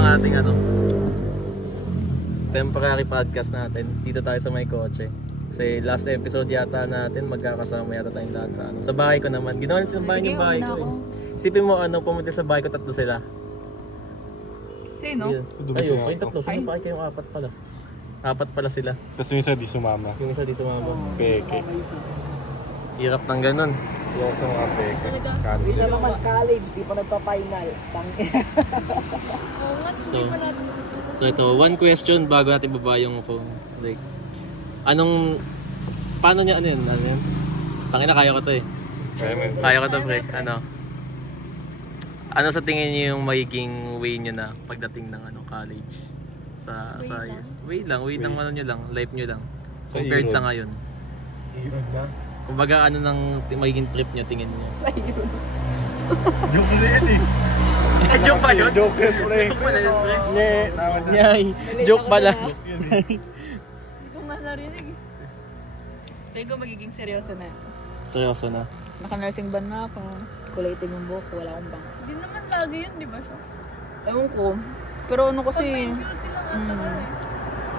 ang ating temporary podcast natin. Dito tayo sa may kotse. Kasi last episode yata natin magkakasama yata tayong lahat sa bahay ko naman. Ginawa natin yung bahay yung bahay ko. Isipin mo pumunta sa bahay ko, tatlo sila. Sino? Kayo, kayong tatlo. Sino pa kayong apat pala? Apat pala sila. Tapos yung isa di sumama. Yung isa di sumama. Peke. Hirap ng ganun. Yung isa mga peke. Isa naman college, di pa nagpa-finals. So ito, one question bago natin baba yung phone. Like, paano niya ano yun? Tangina, kaya ko to eh. Kaya ko to, pre. Ano sa tingin niyo yung magiging way niyo na pagdating ng college? Way lang life niyo lang. Compared sa ngayon. Kumbaga nang magiging trip niyo tingin niyo? Sa Europe. Joke na yan eh. Joke pa yun? Joke yan, pre. Nyay, joke pala. Hindi ko nga narinig. Tingin ko magiging seryoso na. Seryoso na. Naka-nursing ban na ako. Kulay itim yung buhok ko, wala akong bangs. Hindi naman lagi yun, di ba siya? Ewan ko. Pero kasi...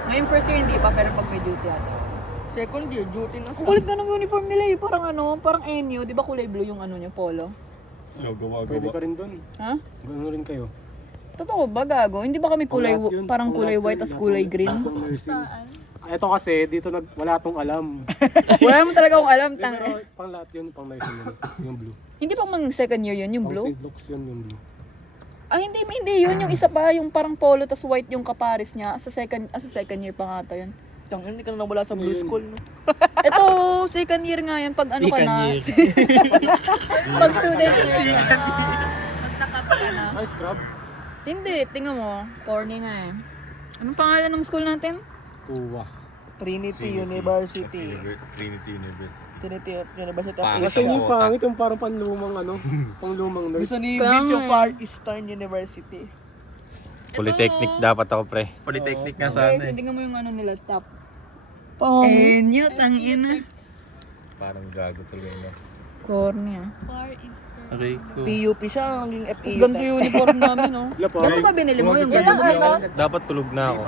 Ngayong first year hindi pa, pero pag may duty ata. Second year, duty na Ang kulit ka ng uniform nila eh. Parang parang NU. Di ba kulay blue yung niya, polo? Gawa-gawa. Pwede ka rin doon. Ha? Gano'n rin kayo. Totoo ba, gago? Hindi ba kami kulay, Pang lahat yun. parang Pang kulay lahat white yun. as kulay green? Lahat ng nursing. Ito kasi, dito wala tong alam. Wala mo talaga akong alam, Pero pang lahat yun, pang nursing yun. Yung blue. Hindi pa mang second year yun, yung Pang blue? St. Luke's yun, yung blue. Ay, hindi yun. Yung isa pa, yung parang polo tas white yung kapares niya. Sa second year pa nga yun. Hindi ka na wala sa blue school, no? Ito, second year nga yan. Pag ano ka na. Pag student nurse ka na. Pag nakap ka na. Ay, scrub. Hindi, tingnan mo. Corny nga eh. Anong pangalan ng school natin? Tuwa. Trinity University. Trinity University. Trinity University of Pangit. Kasi yung pangit, yung parang panlumang panlumang nurse. Gusto ni Kaya Beach nga of Far Eastern University. Polytechnic dapat ako, pre. Polytechnic nga Okay, sana eh. tingnan mo yung nila, top. Pangit. New, tangina. Parang gago talaga na. Corny ah. Aray ko. PUP siya, naging FU. Tapos ganito yung uniform namin, no? Wala pa. Ganito ba binili mo? Yung Ilang ganito? Dapat tulog na ako.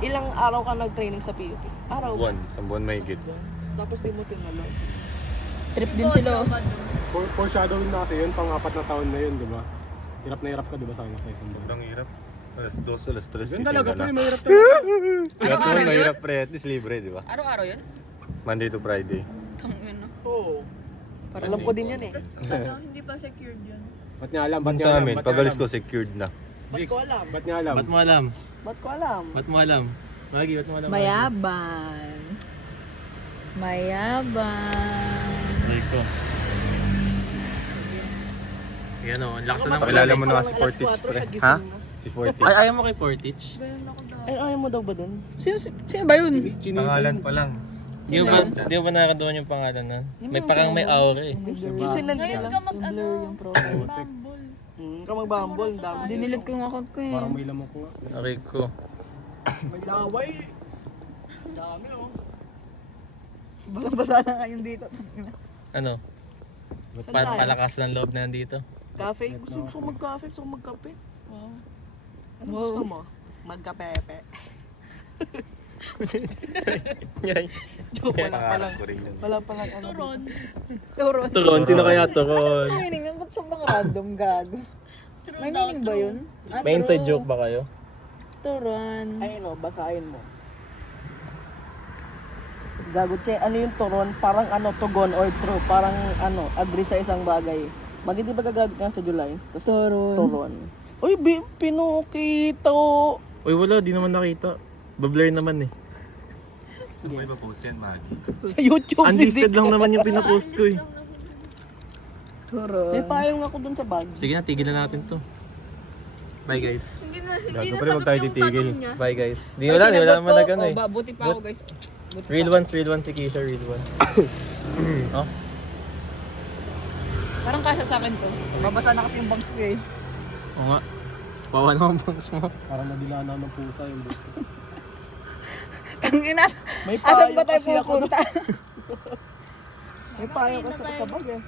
Ilang araw ka nag-training sa PUP? Araw ba? Sa buwan may git. Tapos di mo tinalo. Trip din sila. oh. Foreshadowing na kasi yun, pang-4 na taon na yun, di ba? Hirap na hirap ka, di ba, sa isang buwan. Sobrang hirap. Alas 2, alas 3, Yun talaga, pre, mahirap talaga. Lahat naman mahirap, pre. At least libre, di ba? Araw-araw yun? Monday to Friday. Tangina. Oo. Alam ko din yan eh. Hindi pa secured yun. Ba't niya alam? Ba't Dun niya sa alam? amin, Ba't pag niya alis alam? ko, secured na. Ba't ko alam? Ba't niya alam? Ba't mo alam? Ba't ko alam? Ba't mo alam? Magi, ba't mo alam? Mayaban. Mayaban. Aray ko. Yan o, ang lakas na ng Pakilala mo na Parang si alas Portage, 4 pre. siya gising Ha? na. Si Fortich. Ay, ayaw mo kay Portage? Ay, ayaw mo daw ba dun? Sino ba yun? Pangalan pa lang. Di ba nakadoon yung pangalan na? May parang may aura eh. Yung sinand Ngayon nila. ka mag-ano, Yung profile. bumble. Ka magbambol, ang dami. Dinilit ko yung account ko eh. Parang may lamang ko nga. Aray ko. May laway. Ang dami oh. Basa na ngayon dito. Ano? Palakas ng loob na nandito. Cafe? Gusto ko mag-cafe, gusto ko magkape. Ano gusto mo? Magkapepe. Joke, wala palang. ko rin yun. Wala palang ano. Turon. Turon. Turon, sino kaya Turon? Ano meaning nun? Ba't sobrang random gago? May meaning ba yun? May inside joke ba kayo? Turon. Ay no, basahin mo. Gago, che, ano yung turon? Parang tugon or true. Parang agree sa isang bagay. Hindi ba gagraduate ka sa July? Tapos, Turon. turon. Uy, pinukito. Uy, wala, di naman nakita. Bablur naman eh. May pa-post yan, Magi. Sa YouTube. Unlisted lang naman yung pinapost ko eh. Turon. May payong ako dun sa bag. Sige na, tigilan natin to. Bye guys. Hindi Gago, na pre, huwag tayo sagot yung titigil. tanong niya. Bye guys. Wala naman nag-ano eh. Buti pa ako guys. Buti pa. Real ones si Keisha, real ones. Oh? Parang kasya sa akin to. Babasa na kasi yung bangs ko eh. Oo nga. Wawa naman bangs mo. Parang nadilana ng pusa yung buhok. Tangina. May Asan payong ba tayo kasi ako pupunta? May payong kasi ako sa bag eh.